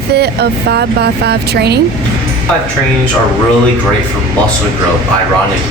benefit of 5x5 training? 5 trainings are really great for muscle growth, ironically.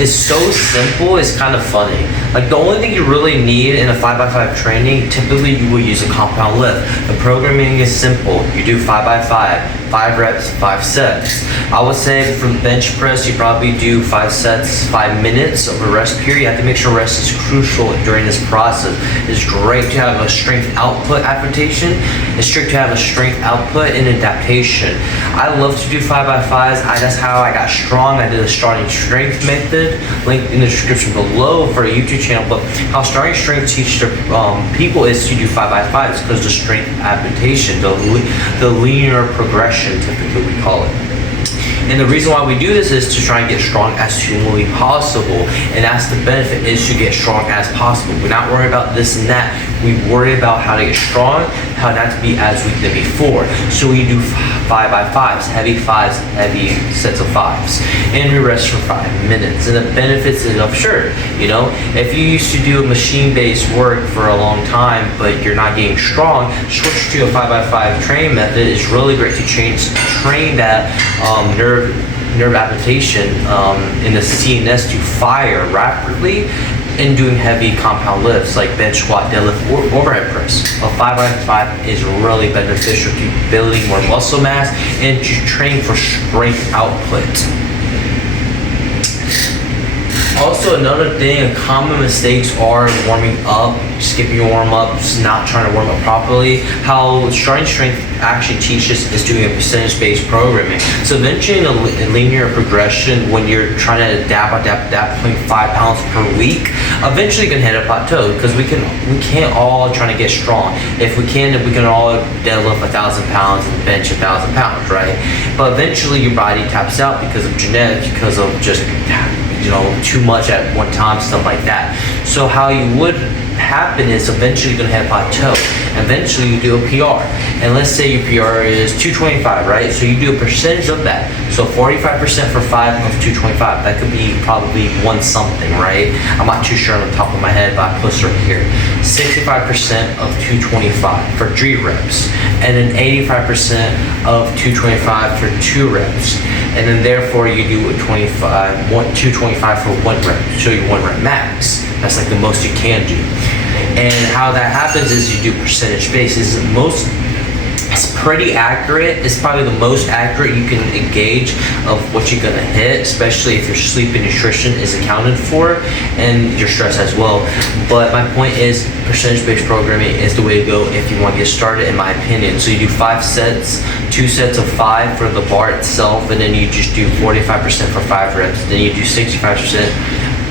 It's so simple, it's kind of funny. Like the only thing you really need in a 5x5 training, typically you will use a compound lift. The programming is simple. You do 5x5, 5 reps, 5 sets. I would say for the bench press, you probably do 5 sets, 5 minutes of a rest period. You have to make sure rest is crucial during this process. It's great to have a strength output adaptation. It's great to have a strength output and adaptation. I love to do 5x5s. That's how I got strong. I did a starting strength method, link in the description below for a YouTube channel. But how starting strength teach their people is to do 5x5s because the strength adaptation, the linear progression, typically we call it. And the reason why we do this is to try and get strong as humanly possible. And that's the benefit, is to get strong as possible. We're not worried about this and that. We worry about how to get strong, how not to be as weak than before. So we do 5x5s, heavy 5s, heavy sets of 5s. And we rest for 5 minutes. And the benefits of, sure, you know, if you used to do machine-based work for a long time, but you're not getting strong, switch to a 5x5 training method. Is really great to train that nerve adaptation in the CNS to fire rapidly and doing heavy compound lifts like bench, squat, deadlift, or overhead press. A 5x5 is really beneficial to building more muscle mass and to train for strength output. Also, another thing, common mistakes are warming up, skipping warm-ups, not trying to warm up properly. How starting strength actually teaches is doing a percentage-based programming. So eventually in a linear progression, when you're trying to adapt 0.5 pounds per week, eventually you can hit a plateau because we can't all try to get strong. If we can, then we can all deadlift 1,000 pounds and bench 1,000 pounds, right? But eventually your body taps out because of genetics, because of just, you know, too much at one time, stuff like that. So how you would happen is eventually you're gonna hit a plateau. Eventually you do a PR, and let's say your PR is 225, right? So you do a percentage of that. So 45% for 5 of 225. That could be probably 1 something, right? I'm not too sure on the top of my head, but I put it right here. 65% of 225 for 3 reps, and then 85% of 225 for 2 reps. And then therefore you do 225 for 1 rep, so you 1 rep max. That's like the most you can do. And how that happens is you do percentage based. It's pretty accurate. It's probably the most accurate you can engage of what you're gonna hit, especially if your sleep and nutrition is accounted for and your stress as well. But my point is, percentage-based programming is the way to go if you want to get started, in my opinion. So you do 5 sets, 2 sets of 5 for the bar itself, and then you just do 45% for 5 reps. Then you do 65%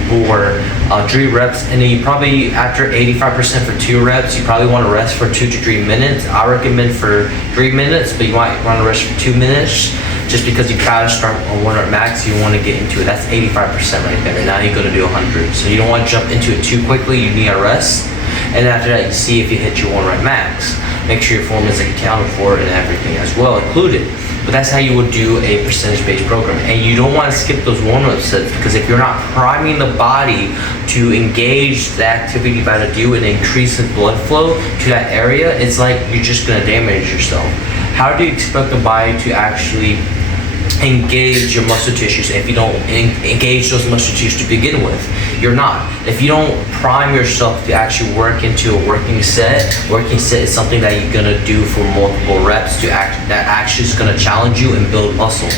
for 3 reps, and then you probably, after 85% for 2 reps, you probably want to rest for 2 to 3 minutes. I recommend for 3 minutes, but you might want to rest for 2 minutes, just because you gotta start on 1 rep max. You want to get into it. That's 85% right there. Now you're gonna do 100. So you don't want to jump into it too quickly. You need a rest, and after that, you see if you hit your 1 rep max. Make sure your form is accounted for and everything as well included. But that's how you would do a percentage-based program. And you don't want to skip those warm-up sets, because if you're not priming the body to engage the activity you're about to do and increase the blood flow to that area, it's like you're just going to damage yourself. How do you expect the body to actually engage your muscle tissues if you don't engage those muscle tissues to begin with? You're not. If you don't prime yourself to actually work into a working set is something that you're gonna do for multiple reps that actually is gonna challenge you and build muscle.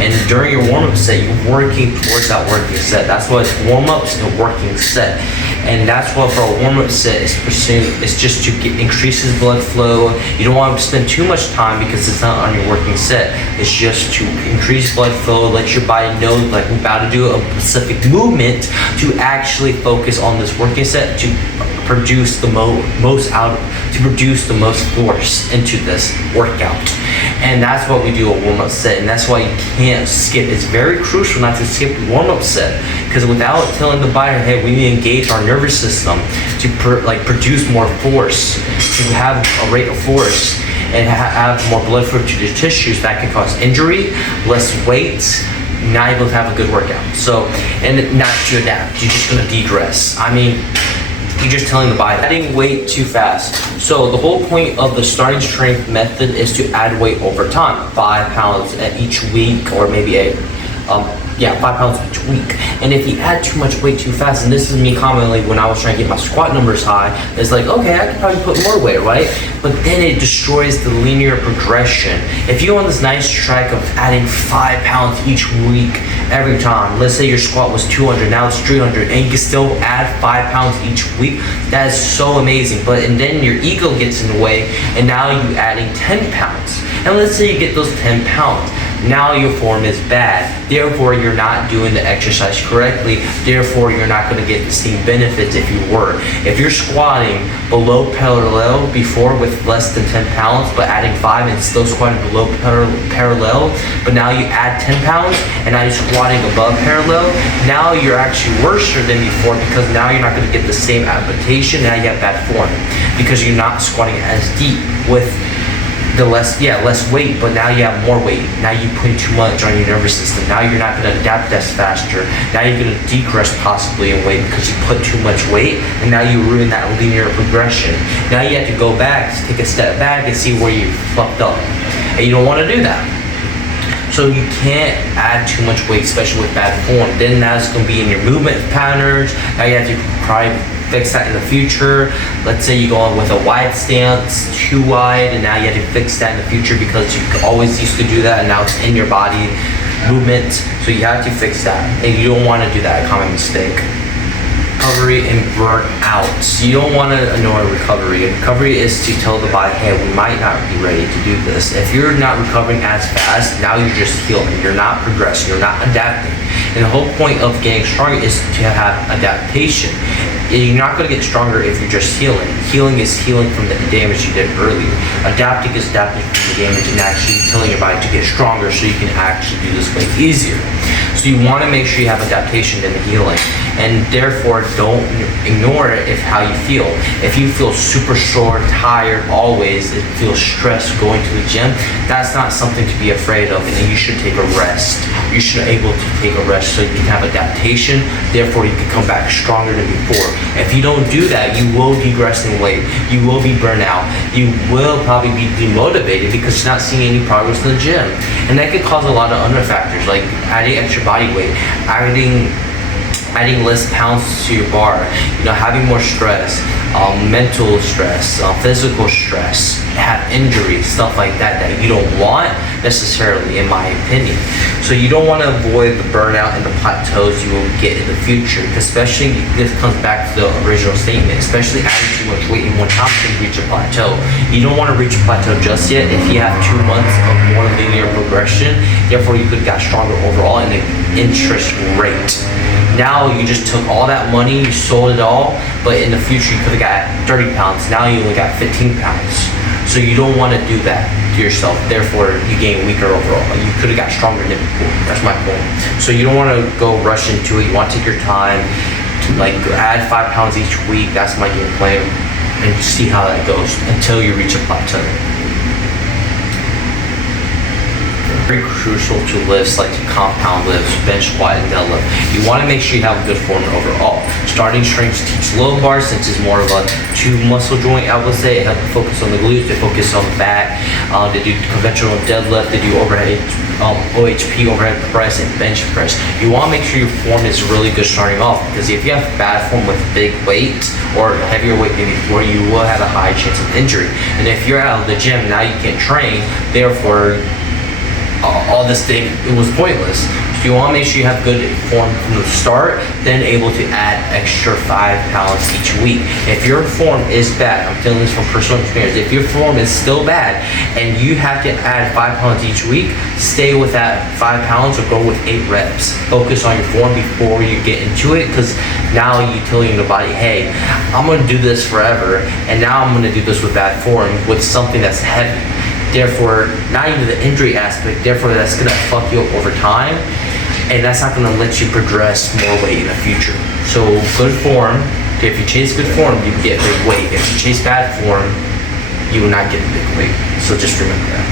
And during your warm-up set, you're working towards that working set. That's why it's warm-ups and working set. And that's why for a warm-up set, it's just to increase his blood flow. You don't want to spend too much time because it's not on your working set. It's just to increase blood flow, let your body know like we're about to do a specific movement, to actually focus on this working set to produce the most force into this workout. And that's what we do a warm-up set, and that's why you can't skip. It's very crucial not to skip the warm-up set, because without telling the body, hey, we need to engage our nervous system to produce more force, to have a rate of force, and have more blood flow to the tissues, that can cause injury, less weight, not able to have a good workout. So, and not to adapt, you're just gonna degress. I mean, You're just telling the body adding weight too fast. So the whole point of the starting strength method is to add weight over time, 5 pounds at each week, or maybe 5 pounds each week. And if you add too much weight too fast, and this is me commonly when I was trying to get my squat numbers high, it's like, okay, I could probably put more weight, right? But then it destroys the linear progression. If you're on this nice track of adding 5 pounds each week every time, let's say your squat was 200, now it's 300, and you can still add 5 pounds each week, that is so amazing. And then your ego gets in the way, and now you're adding 10 pounds. And let's say you get those 10 pounds. Now your form is bad. Therefore, you're not doing the exercise correctly. Therefore, you're not going to get the same benefits if you were. If you're squatting below parallel before with less than 10 pounds, but adding 5 and still squatting below parallel, but now you add 10 pounds and now you're squatting above parallel, now you're actually worse than before, because now you're not going to get the same adaptation. Now you have bad form because you're not squatting as deep with the less weight, but now you have more weight. Now you put too much on your nervous system. Now you're not going to adapt as faster. Now you're going to decrease possibly in weight because you put too much weight, and now you ruin that linear progression. Now you have to go back, take a step back, and see where you fucked up, and you don't want to do that. So you can't add too much weight, especially with bad form. Then that's going to be in your movement patterns. Now you have to try fix that in the future. Let's say you go on with a wide stance, too wide, and now you have to fix that in the future because you always used to do that, and now it's in your body movement. So you have to fix that, and you don't want to do that, a common mistake. Recovery and burnout. You don't want to ignore recovery. Recovery is to tell the body, hey, we might not be ready to do this. If you're not recovering as fast, now you're just healing. You're not progressing. You're not adapting. And the whole point of getting stronger is to have adaptation. You're not going to get stronger if you're just healing. Healing is healing from the damage you did earlier. Adapting is adapting from the damage and actually telling your body to get stronger so you can actually do this way easier. So you want to make sure you have adaptation in the healing, and therefore don't ignore it if how you feel. If you feel super sore, tired, always, it feels stressed going to the gym, that's not something to be afraid of, and then you should take a rest. You should be able to take a rest so you can have adaptation, therefore you can come back stronger than before. If you don't do that, you will degress in weight, you will be burnt out, you will probably be demotivated because you're not seeing any progress in the gym. And that could cause a lot of other factors, like adding extra body weight, adding less pounds to your bar, having more stress, mental stress, physical stress, have injuries, stuff like that you don't want necessarily, in my opinion. So you don't want to avoid the burnout and the plateaus you will get in the future, especially this comes back to the original statement, especially adding too much weight in one time can reach a plateau. You don't want to reach a plateau just yet. If you have 2 months of more linear progression, therefore you could have got stronger overall in the interest rate. Now you just took all that money, you sold it all, but in the future you could have got 30 pounds. Now you only got 15 pounds. So you don't want to do that to yourself. Therefore, you gain weaker overall. You could have got stronger than before. That's my point. So you don't want to go rush into it. You want to take your time to add 5 pounds each week. That's my game plan, and see how that goes until you reach a plateau. Very crucial to lifts like compound lifts, bench squat, and deadlift. You want to make sure you have a good form overall. Starting strength teach low bar, since it's more of a 2 muscle joint, I would say. It helps focus on the glutes, they focus on the back. They do conventional deadlift, they do overhead OHP, overhead press, and bench press. You want to make sure your form is really good starting off, because if you have bad form with big weight or heavier weight than before, you will have a high chance of injury. And if you're out of the gym, now you can't train, therefore all this thing, it was pointless. So you want to make sure you have good form from the start, then able to add extra 5 pounds each week. If your form is bad, I'm telling this from personal experience, if your form is still bad and you have to add 5 pounds each week, stay with that 5 pounds or go with 8 reps. Focus on your form before you get into it, because now you're telling the body, hey, I'm going to do this forever, and now I'm going to do this with bad form, with something that's heavy. Therefore, not even the injury aspect, therefore that's gonna fuck you up over time, and that's not gonna let you progress more weight in the future. So good form, if you chase good form, you get big weight. If you chase bad form, you will not get big weight. So just remember that.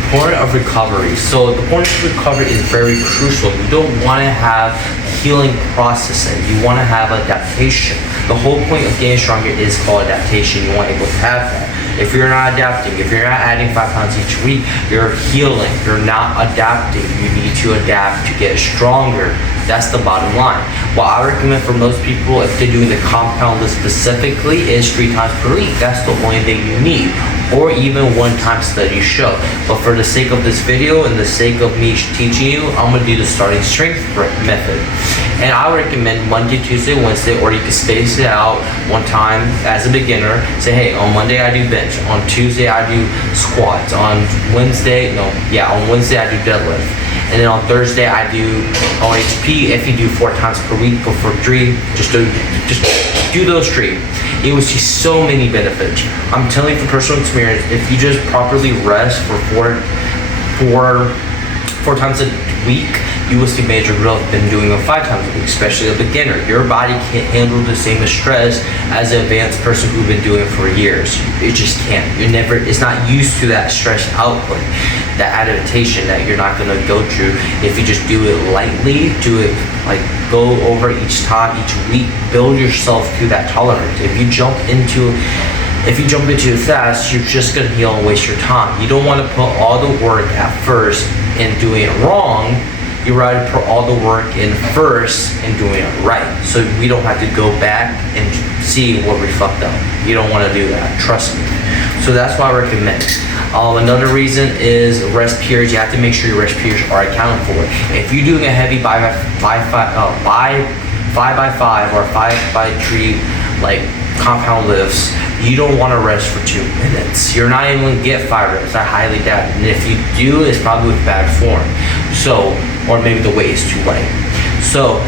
The point of recovery. So the point of recovery is very crucial. You don't want to have healing processing. You want to have adaptation. The whole point of getting stronger is called adaptation. You want able to have that. If you're not adapting, if you're not adding 5 pounds each week, you're healing. You're not adapting. You need to adapt to get stronger. That's the bottom line. What I recommend for most people, if they're doing the compound list specifically, is 3 times per week. That's the only thing you need. Or even 1 time study show. But for the sake of this video and the sake of me teaching you, I'm gonna do the starting strength method. And I recommend Monday, Tuesday, Wednesday, or you can space it out 1 time as a beginner. Say, hey, on Monday I do bench. On Tuesday I do squats. On Wednesday I do deadlift. And then on Thursday I do OHP. If you do 4 times per week, go for 3. Just do those 3. You will see so many benefits. I'm telling you from personal experience, if you just properly rest for four times a week, you will see major growth than doing it 5 times a week, especially a beginner. Your body can't handle the same stress as an advanced person who's been doing it for years. It just can't. It's not used to that stress output, that adaptation that you're not gonna go through if you just do it lightly, do it like go over each time, each week, build yourself to that tolerance. If you jump into it fast, you're just gonna heal and waste your time. You don't wanna put all the work at first in doing it wrong. You rather put all the work in first and doing it right. So we don't have to go back and see what we fucked up. You don't wanna do that, trust me. So that's why I recommend. Another reason is rest periods. You have to make sure your rest periods are accounted for. If you're doing a heavy 5x5 or 5x3 like compound lifts, you don't want to rest for 2 minutes. You're not even going to get 5 reps. I highly doubt it. And if you do, it's probably with bad form. So, or maybe the weight is too light. So,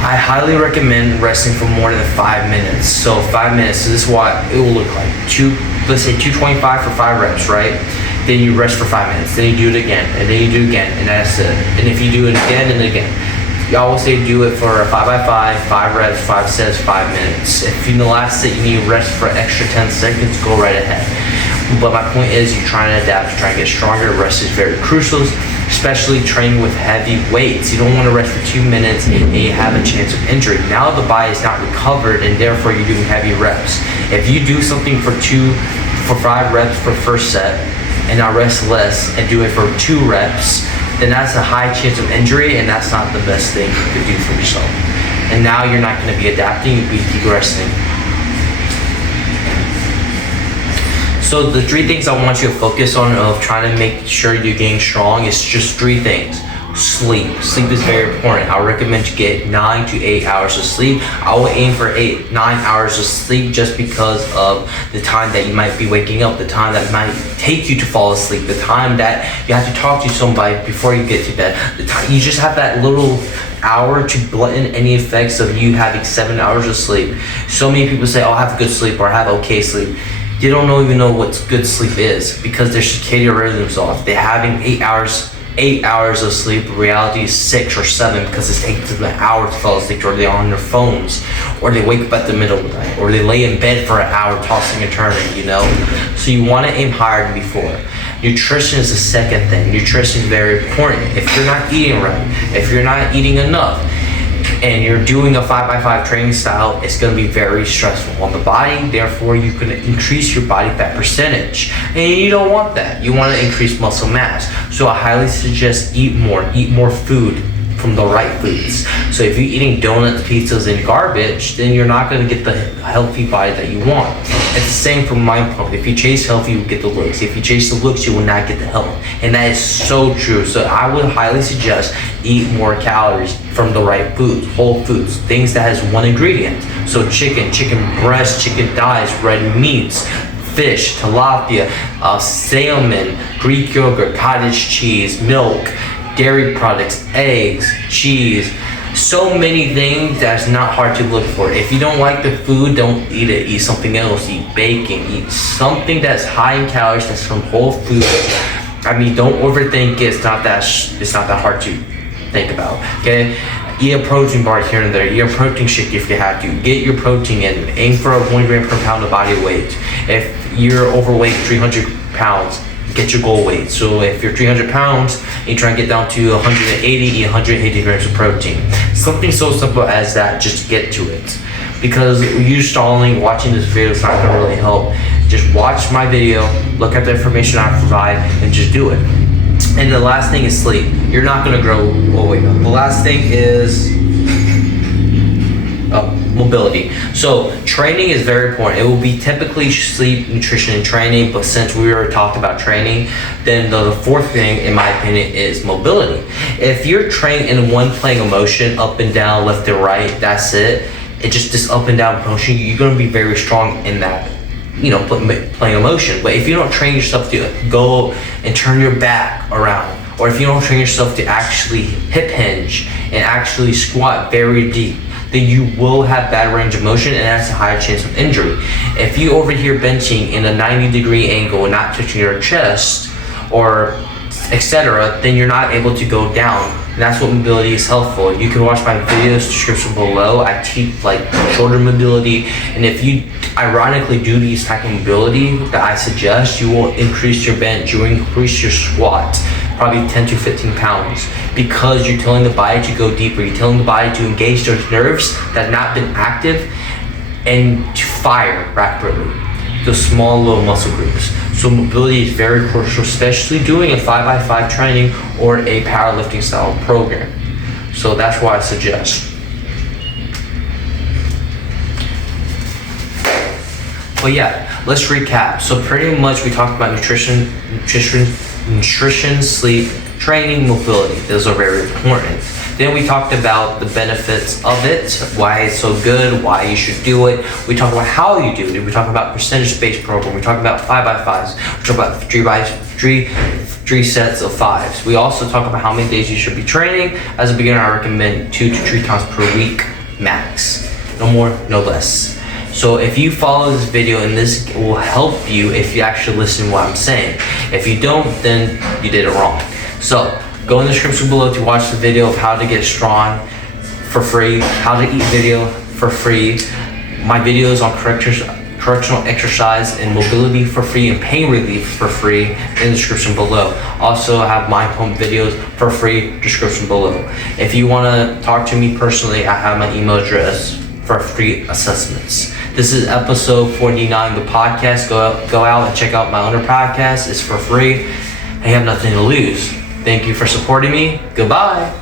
I highly recommend resting for more than 5 minutes. So 5 minutes, so this is what it will look like. Let's say 225 for 5 reps, right? Then you rest for 5 minutes. Then you do it again, and then you do it again, and that's it. And if you do it again and again, y'all will say do it for a 5x5, 5 reps, 5 sets, 5 minutes. If in the last set you need to rest for extra 10 seconds, go right ahead. But my point is, you're trying to adapt, you're trying to get stronger. Rest is very crucial, especially training with heavy weights. You don't want to rest for 2 minutes and you have a chance of injury. Now the body is not recovered and therefore you're doing heavy reps. If you do something for 5 reps for first set and I rest less and do it for 2 reps, then that's a high chance of injury and that's not the best thing you could do for yourself. And now you're not going to be adapting, you'll be degressing. So the 3 things I want you to focus on of trying to make sure you're getting strong is just 3 things. Sleep. Sleep is very important. I recommend you get 9 to 8 hours of sleep. I will aim for 9 hours of sleep just because of the time that you might be waking up, the time that might take you to fall asleep, the time that you have to talk to somebody before you get to bed, the time you just have that little hour to blunt any effects of you having 7 hours of sleep. So many people say, oh, I have good sleep or I have okay sleep. They don't even know what good sleep is because their circadian rhythm's off. They're having 8 hours of sleep. The reality is 6 or 7 because it takes them an hour to fall asleep, or they're on their phones, or they wake up at the middle of the night, or they lay in bed for an hour tossing and turning, you know? So you want to aim higher than before. Nutrition is the second thing. Nutrition is very important. If you're not eating right, if you're not eating enough, and you're doing a 5x5 training style, it's going to be very stressful on the body. Therefore, you can increase your body fat percentage. And you don't want that. You want to increase muscle mass. So I highly suggest eat more food from the right foods. So if you're eating donuts, pizzas, and garbage, then you're not going to get the healthy body that you want. It's the same for mind pump. If you chase health, you will get the looks. If you chase the looks, you will not get the health. And that is so true. So I would highly suggest eat more calories from the right foods, whole foods, things that has 1 ingredient. So chicken breast, chicken thighs, red meats, fish, tilapia, salmon, Greek yogurt, cottage cheese, milk, dairy products, eggs, cheese, so many things that's not hard to look for. If you don't like the food, don't eat it. Eat something else. Eat bacon. Eat something that's high in calories, that's from whole foods. I mean, don't overthink it. It's not that hard to think about. Okay, eat a protein bar here and there. Eat a protein shake if you have to. Get your protein in. Aim for a 1 gram per pound of body weight. If you're overweight, 300 pounds. get your goal weight. So if you're 300 pounds and you try to get down to 180, eat 180 grams of protein. Something so simple as that, just get to it. Because you stalling, watching this video is not gonna really help. Just watch my video, look at the information I provide, and just do it. And the last thing is sleep. You're not gonna grow, the last thing is mobility. So training is very important. It will be typically sleep, nutrition, and training, but since we already talked about training, then the fourth thing, in my opinion, is mobility. If you're trained in one playing a motion, up and down, left and right, that's it. It just this up and down motion, you're gonna be very strong in that, playing a motion. But if you don't train yourself to go and turn your back around, or if you don't train yourself to actually hip hinge and actually squat very deep, then you will have bad range of motion, and that's a higher chance of injury. If you over here benching in a 90-degree angle and not touching your chest or etc., then you're not able to go down. And that's what mobility is helpful. You can watch my videos, description below. I teach shoulder mobility, and if you ironically do these type of mobility that I suggest, you will increase your bench, you will increase your squat, probably 10 to 15 pounds, because you're telling the body to go deeper. You're telling the body to engage those nerves that have not been active and to fire rapidly, those small little muscle groups. So mobility is very crucial, especially doing a 5x5 training or a powerlifting style program. So that's what I suggest. But yeah, let's recap. So pretty much we talked about nutrition, sleep, training, mobility. Those are very important. Then we talked about the benefits of it, why it's so good, why you should do it. We talked about how you do it. We talked about percentage-based program. We talked about 5x5s. We talked about three sets of 5s. We also talk about how many days you should be training. As a beginner, I recommend 2 to 3 times per week max. No more, no less. So if you follow this video, and this will help you if you actually listen to what I'm saying. If you don't, then you did it wrong. So go in the description below to watch the video of how to get strong for free, how to eat video for free, my videos on correctional exercise and mobility for free, and pain relief for free in the description below. Also have my home videos for free, description below. If you want to talk to me personally, I have my email address for free assessments. This is episode 49 of the podcast. Go out and check out my other podcast. It's for free. I have nothing to lose. Thank you for supporting me. Goodbye.